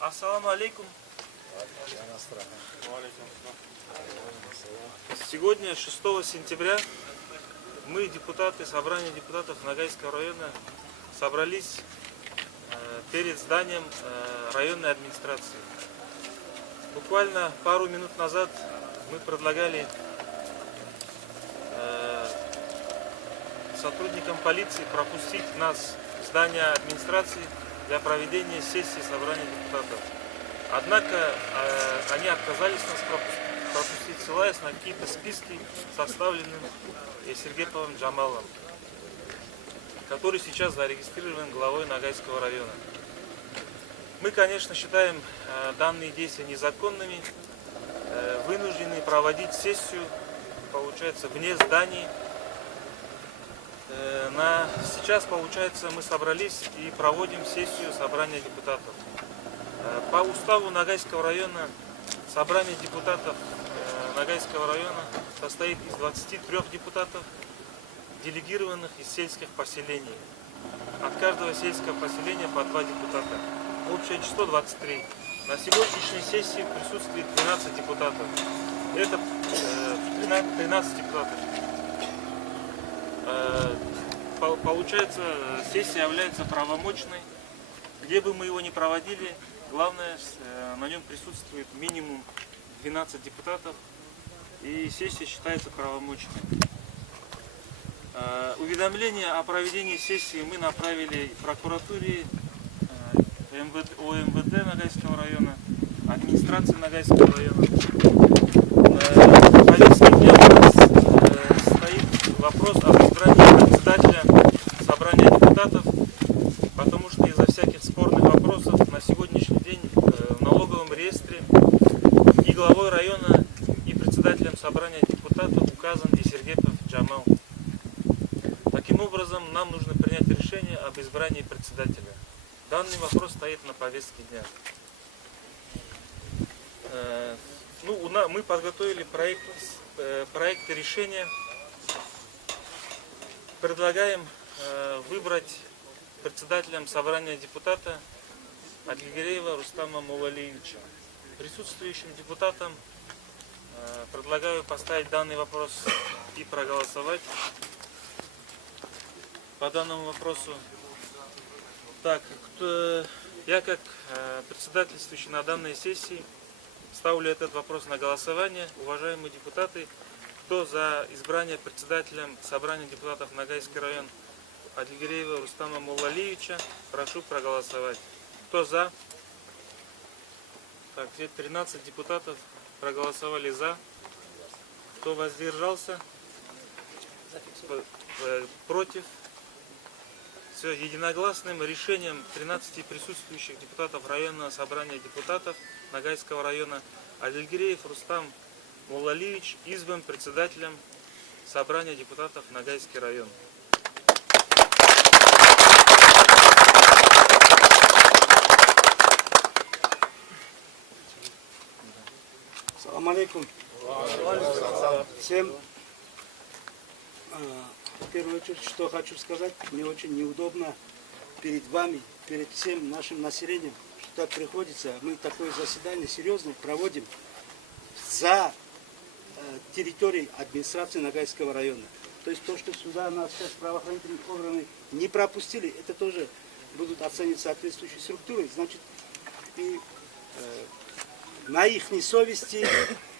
Ассаламу алейкум. Сегодня, 6 сентября, мы, депутаты, собрание депутатов Ногайского района, собрались перед зданием районной администрации. Буквально пару минут назад мы предлагали сотрудникам полиции пропустить нас в здание администрации для проведения сессии собрания депутатов. Однако они отказались нас пропустить, ссылаясь на какие-то списки, составленные Сергеповым Джамалом, который сейчас зарегистрирован главой Ногайского района. Мы, конечно, считаем данные действия незаконными, вынуждены проводить сессию, получается, вне зданий. Сейчас, получается, мы собрались и проводим сессию собрания депутатов. По уставу Ногайского района собрание депутатов Ногайского района состоит из 23 депутатов, делегированных из сельских поселений. От каждого сельского поселения по 2 депутата. Общее число 23. На сегодняшней сессии присутствует 12 депутатов. Это 13 депутатов. Получается, сессия является правомочной. Где бы мы его ни проводили, главное, на нем присутствует минимум 12 депутатов, и сессия считается правомочной. Уведомление о проведении сессии мы направили прокуратуре, ОМВД Ногайского района, администрации Ногайского района. В повестке дня у нас стоит вопрос об избрании председателя собрания депутатов, потому что из-за всяких спорных вопросов на сегодняшний день в налоговом реестре и главой района, и председателем собрания депутатов указан Сергепов Джамал. Таким образом, нам нужно принять решение об избрании председателя. Данный вопрос стоит на повестке дня. Мы подготовили проект решения. Предлагаем выбрать председателем собрания депутата Адильгереева Рустама Мулалиевича. Присутствующим депутатам предлагаю поставить данный вопрос и проголосовать по данному вопросу. Так, я как председательствующий на данной сессии ставлю этот вопрос на голосование. Уважаемые депутаты, кто за избрание председателем собрания депутатов Ногайский район Адильгереева Рустама Мулалиевича, прошу проголосовать. Кто за? Так, где 13 депутатов проголосовали за. Кто воздержался? Против? Все, единогласным решением 13 присутствующих депутатов районного собрания депутатов Ногайского района Адильгереев Рустам Мулалиевич избран председателем собрания депутатов Ногайский район. Ассаламу алейкум. Всем, в первую очередь, что хочу сказать, мне очень неудобно перед вами, перед всем нашим населением, что так приходится. Мы такое заседание серьезное проводим за территорией администрации Ногайского района. То есть то, что сюда нас сейчас правоохранительные органы не пропустили, это тоже будут оценить соответствующей структурой. Значит, и на их совести,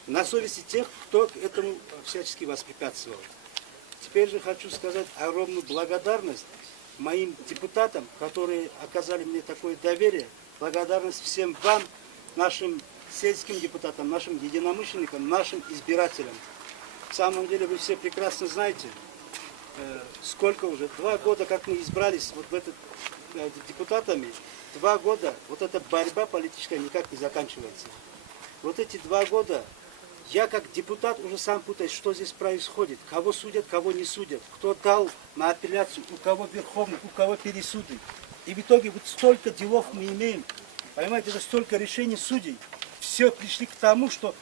на совести тех, кто этому всячески воспрепятствовал. Теперь же хочу сказать огромную благодарность моим депутатам, которые оказали мне такое доверие. Благодарность всем вам, нашим сельским депутатам, нашим единомышленникам, нашим избирателям. В самом деле вы все прекрасно знаете, сколько уже, 2 года, как мы избрались вот в этот, депутатами, 2 года, вот эта борьба политическая никак не заканчивается. Вот эти 2 года я как депутат уже сам путаюсь, что здесь происходит, кого судят, кого не судят, кто дал на апелляцию, у кого верховный, у кого пересуды. И в итоге вот столько делов мы имеем, понимаете, это столько решений судей. Все пришли к тому, что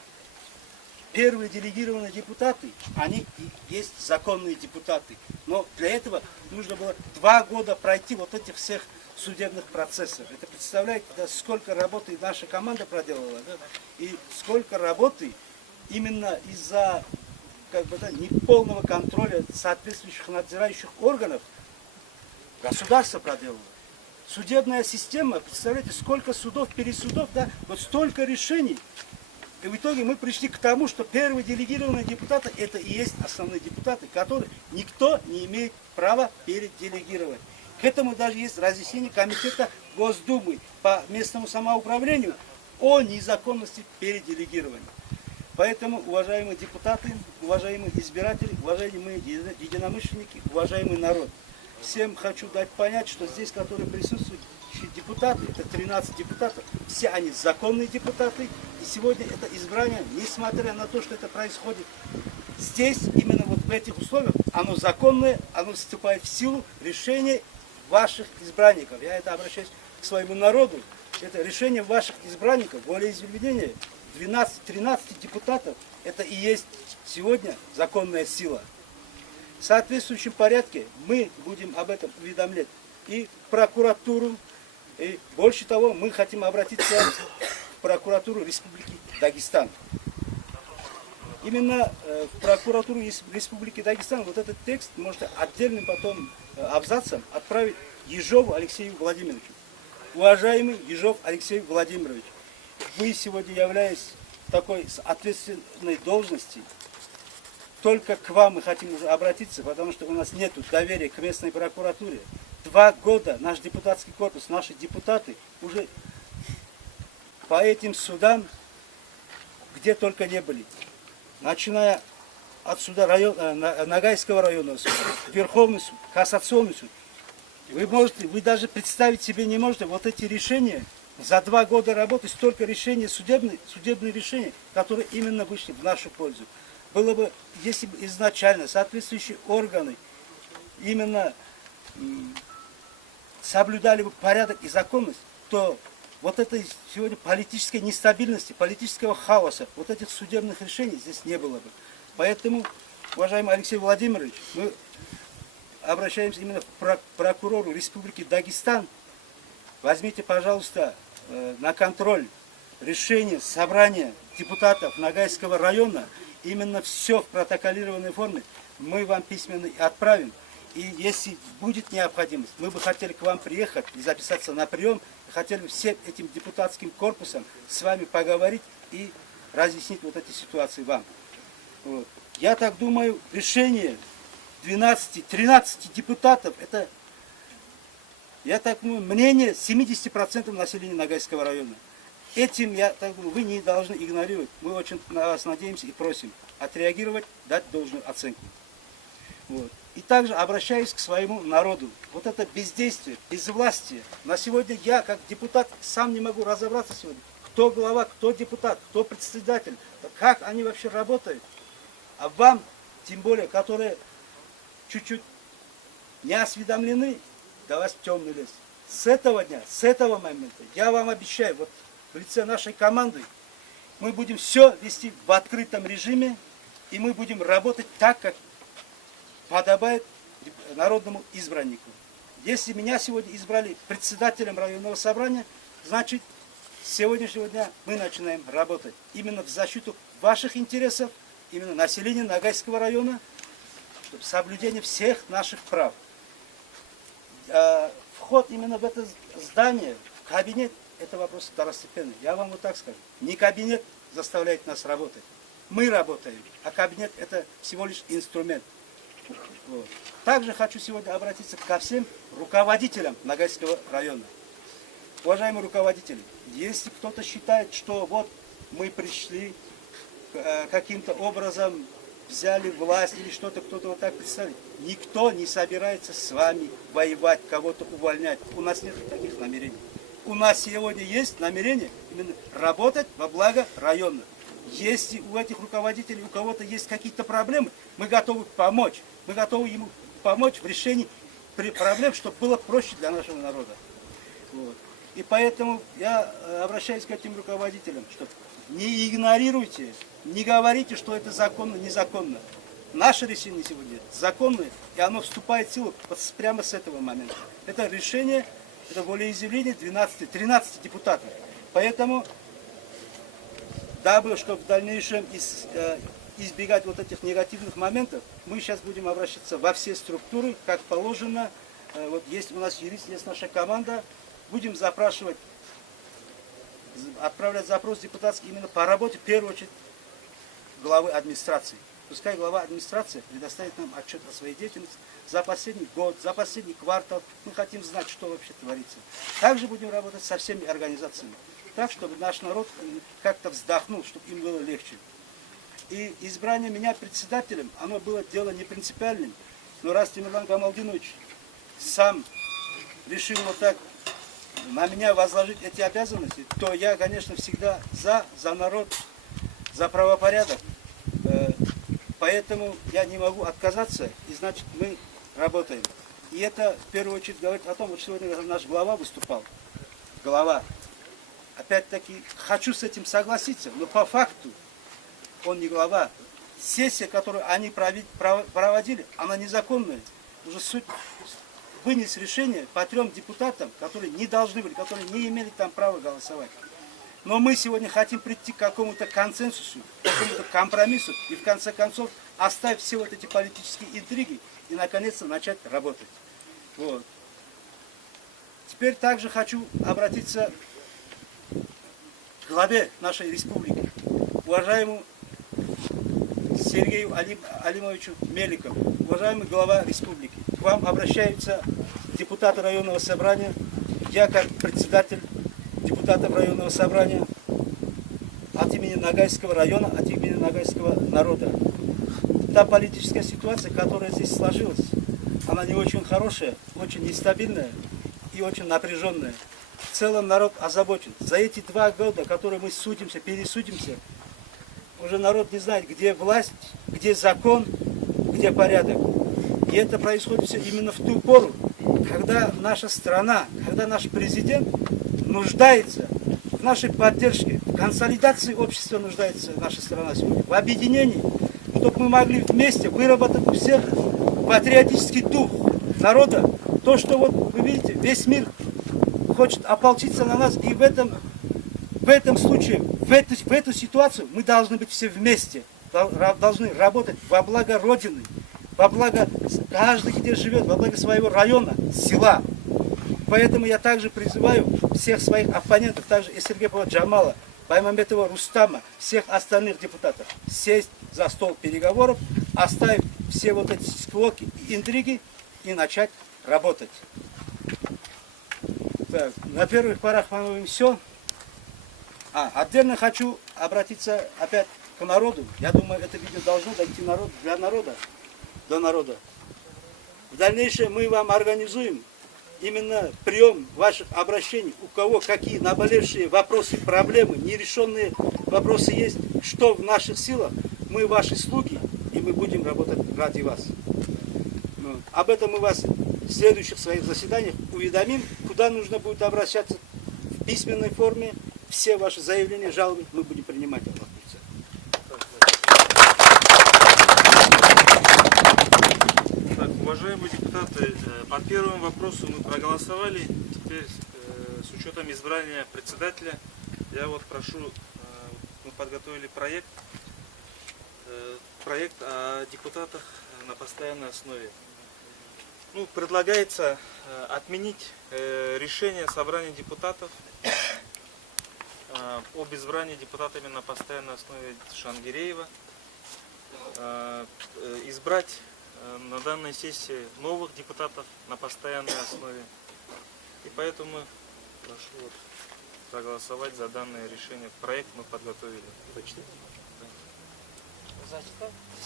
первые делегированные депутаты, они и есть законные депутаты. Но для этого нужно было 2 года пройти вот этих всех судебных процессов. Это представляете, да, сколько работы наша команда проделала, да, и сколько работы именно из-за как бы, да, неполного контроля соответствующих надзирающих органов государство проделало. Судебная система, представляете, сколько судов, пересудов, да, вот столько решений. И в итоге мы пришли к тому, что первые делегированные депутаты, это и есть основные депутаты, которые никто не имеет права переделегировать. К этому даже есть разъяснение комитета Госдумы по местному самоуправлению о незаконности переделегирования. Поэтому, уважаемые депутаты, уважаемые избиратели, уважаемые единомышленники, уважаемый народ, всем хочу дать понять, что здесь, которые присутствуют, депутаты, это 13 депутатов, все они законные депутаты, и сегодня это избрание, несмотря на то, что это происходит здесь, именно вот в этих условиях, оно законное, оно вступает в силу решения ваших избранников. Я это обращаюсь к своему народу, это решение ваших избранников, волеизъявление 12-13 депутатов, это и есть сегодня законная сила. В соответствующем порядке мы будем об этом уведомлять и прокуратуру, и больше того, мы хотим обратиться в прокуратуру Республики Дагестан. Именно в прокуратуру Республики Дагестан вот этот текст можете отдельным потом абзацем отправить Ежову Алексею Владимировичу. Уважаемый Ежов Алексей Владимирович, вы сегодня являетесь в такой ответственной должности. Только к вам мы хотим уже обратиться, потому что у нас нет доверия к местной прокуратуре. 2 года наш депутатский корпус, наши депутаты уже по этим судам, где только не были, начиная от суда Ногайского районного суда, Верховный суд, Кассационный суд. Вы даже представить себе не можете вот эти решения, за 2 года работы столько решений, судебные решения, которые именно вышли в нашу пользу. Было бы, если бы изначально соответствующие органы именно соблюдали бы порядок и законность, то вот этой сегодня политической нестабильности, политического хаоса, вот этих судебных решений здесь не было бы. Поэтому, уважаемый Алексей Владимирович, мы обращаемся именно к прокурору Республики Дагестан. Возьмите, пожалуйста, на контроль решение собрания депутатов Ногайского района. Именно все в протоколированной форме мы вам письменно отправим. И если будет необходимость, мы бы хотели к вам приехать и записаться на прием, хотели бы всем этим депутатским корпусом с вами поговорить и разъяснить вот эти ситуации вам. Вот. Я так думаю, решение 12-13 депутатов, это, я так думаю, мнение 70% населения Ногайского района. Этим, я так думаю, вы не должны игнорировать. Мы очень на вас надеемся и просим отреагировать, дать должную оценку. Вот. И также обращаюсь к своему народу. Вот это бездействие, безвластие. На сегодня я, как депутат, сам не могу разобраться сегодня, кто глава, кто депутат, кто председатель, как они вообще работают. А вам, тем более, которые чуть-чуть не осведомлены, до вас темный лес. С этого дня, с этого момента, я вам обещаю, вот в лице нашей команды, мы будем все вести в открытом режиме, и мы будем работать так, как подобает народному избраннику. Если меня сегодня избрали председателем районного собрания, значит, с сегодняшнего дня мы начинаем работать именно в защиту ваших интересов, именно населения Ногайского района, чтобы соблюдение всех наших прав. Вход именно в это здание, в кабинет, это вопрос второстепенный. Я вам вот так скажу. Не кабинет заставляет нас работать. Мы работаем, а кабинет это всего лишь инструмент. Вот. Также хочу сегодня обратиться ко всем руководителям Ногайского района. Уважаемые руководители, если кто-то считает, что вот мы пришли, каким-то образом взяли власть или что-то, кто-то вот так представит, никто не собирается с вами воевать, кого-то увольнять. У нас нет таких намерений. У нас сегодня есть намерение именно работать во благо района. Если у этих руководителей, у кого-то есть какие-то проблемы, мы готовы помочь. Мы готовы ему помочь в решении проблем, чтобы было проще для нашего народа. Вот. И поэтому я обращаюсь к этим руководителям, что не игнорируйте, не говорите, что это законно, незаконно. Наше решение сегодня законное, и оно вступает в силу прямо с этого момента. Это решение это волеизъявление 13 депутатов. Поэтому, дабы, чтобы в дальнейшем избегать вот этих негативных моментов, мы сейчас будем обращаться во все структуры, как положено. Вот есть у нас юрист, есть наша команда. Будем запрашивать, отправлять запрос депутатский именно по работе, в первую очередь, главы администрации. Пускай глава администрации предоставит нам отчет о своей деятельности за последний год, за последний квартал. Мы хотим знать, что вообще творится. Также будем работать со всеми организациями, так, чтобы наш народ как-то вздохнул, чтобы им было легче. И избрание меня председателем, оно было дело не принципиальным. Но раз Тимурлан Камалдинович сам решил вот так на меня возложить эти обязанности, то я, конечно, всегда за народ, за правопорядок. Поэтому я не могу отказаться, и значит мы работаем. И это в первую очередь говорит о том, вот сегодня наш глава выступал. Глава. Опять-таки, хочу с этим согласиться, но по факту он не глава. Сессия, которую они проводили, она незаконная. Уже суд вынес решение по 3 депутатам, которые не должны были, которые не имели там права голосовать. Но мы сегодня хотим прийти к какому-то консенсусу, к какому-то компромиссу и в конце концов оставить все вот эти политические интриги и наконец-то начать работать. Вот. Теперь также хочу обратиться к главе нашей республики, уважаемому Сергею Алимовичу Меликову. Уважаемый глава республики, к вам обращаются депутаты районного собрания, я как председатель депутатов районного собрания от имени Ногайского района, от имени Ногайского народа. Та политическая ситуация, которая здесь сложилась, она не очень хорошая, очень нестабильная и очень напряженная. В целом народ озабочен. За эти 2 года, которые мы судимся, пересудимся, уже народ не знает, где власть, где закон, где порядок. И это происходит все именно в ту пору, когда наша страна, когда наш президент нуждается в нашей поддержке, в консолидации общества нуждается наша страна сегодня, в объединении, чтобы мы могли вместе выработать у всех патриотический дух народа. То, что вот вы видите, весь мир хочет ополчиться на нас, и в этом случае, в эту ситуацию мы должны быть все вместе, должны работать во благо Родины, во благо каждый, где живет, во благо своего района, села. Поэтому я также призываю всех своих оппонентов, также и Сергея Джамала, Баймамбетова Рустама, всех остальных депутатов, сесть за стол переговоров, оставить все вот эти склоки и интриги и начать работать. Так, на первых порах, по-моему, все. Отдельно хочу обратиться опять к народу. Я думаю, это видео должно дойти до народа. В дальнейшем мы вам организуем именно прием ваших обращений, у кого какие наболевшие вопросы, проблемы, нерешенные вопросы есть, что в наших силах, мы ваши слуги, и мы будем работать ради вас. Об этом мы вас в следующих своих заседаниях уведомим, куда нужно будет обращаться в письменной форме. Все ваши заявления, жалобы мы будем принимать. Так, уважаемые депутаты, по первому вопросу мы проголосовали. Теперь с учетом избрания председателя, я вот прошу, мы подготовили проект о депутатах на постоянной основе. Ну, предлагается отменить решение собрания депутатов об избрании депутатами на постоянной основе Шангиреева, избрать на данной сессии новых депутатов на постоянной основе. И поэтому прошу проголосовать за данное решение. Проект мы подготовили.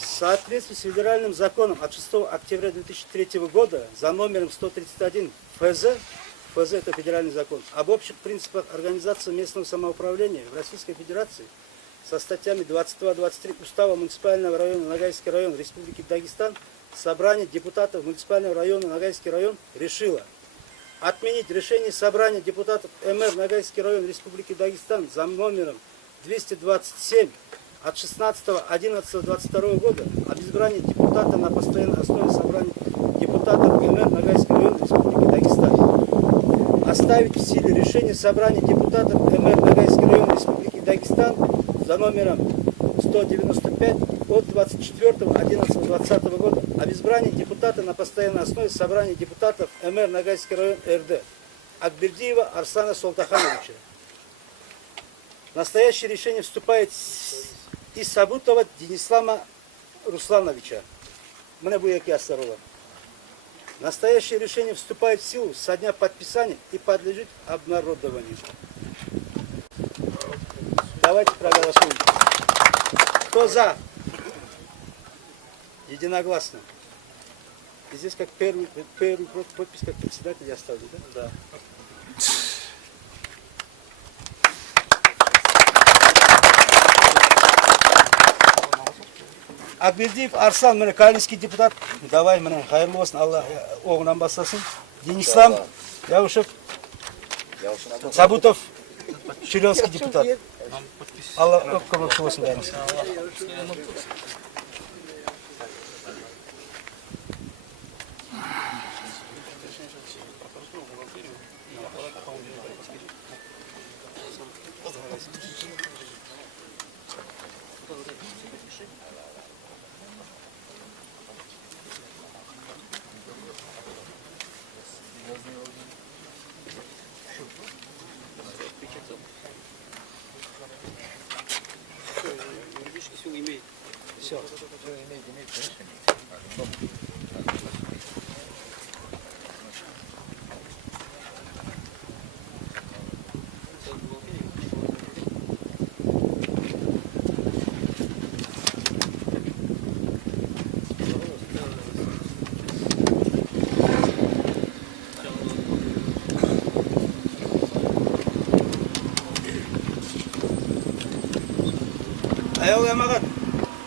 В соответствии с федеральным законом от 6 октября 2003 года за номером 131 ФЗ это федеральный закон, об общих принципах организации местного самоуправления в Российской Федерации со статьями 22-23 Устава муниципального района Ногайский район Республики Дагестан, собрание депутатов муниципального района Ногайский район решило отменить решение собрания депутатов МР Ногайский район Республики Дагестан за номером 227 от 16.11.22 года об избрании депутата на постоянной основе собрания депутатов МР Ногайский район Республики Дагестан. оставить в силе решение собрания депутатов МР Ногайский район Республики Дагестан за номером 195 от 24.11.2020 года об избрании депутата на постоянной основе собрания депутатов МР Ногайский район РД Акбердиева Арсана Солтахановича. Настоящее решение вступает из Сабутова Денислама Руслановича. Мне будет ясарова. Настоящее решение вступает в силу со дня подписания и подлежит обнародованию. Давайте проголосуем. Кто за? Единогласно. И здесь как первый подпись, как председатель я ставлю, да? Да. Акбердиев Арсан, мне калинский депутат. Давай, мне хайырлы болсын, Аллах оғынан басасын. Денислам Яушев, Сабутов, Ширенский депутат. Аллах көмекші болсын бәріміз. Все.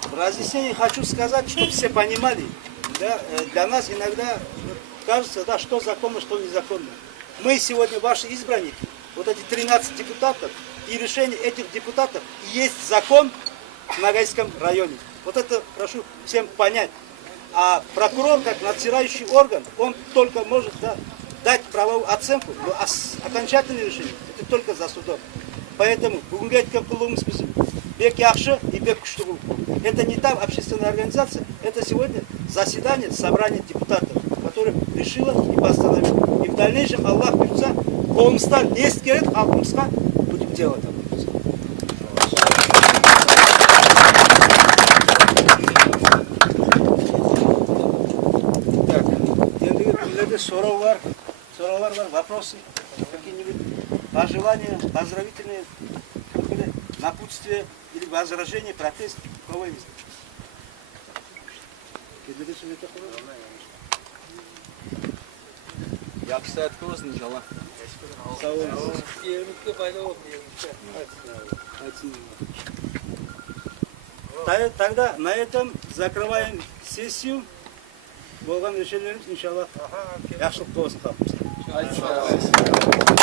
В разъяснении хочу сказать, чтобы все понимали, да, для нас иногда кажется, да, что законно, что незаконно. Мы сегодня ваши избранники, вот эти 13 депутатов, и решение этих депутатов есть закон в Ногайском районе. Вот это прошу всем понять. А прокурор, как надзирающий орган, он только может, да, дать правовую оценку, но окончательное решение это только за судом. Поэтому Бек Яхшы и Бек Куштугу. Это не та общественная организация, это сегодня заседание, собрание депутатов, которое решило и постановило. И в дальнейшем Аллах Бюрца, Колымстан не скерет, а Колымска будем делать. Так, енді сораулар бар, вопросы, какие-нибудь пожелания, поздравительные, напутствие или возражение, протест, у кого есть? Yaxşı aytib olsun inşallah. Sağ olun. Yerimizde bayram olsun. Тогда на этом закрываем сессию. Болған решениелеріміз, иншаллах, yaxшылық болсын халқымызға.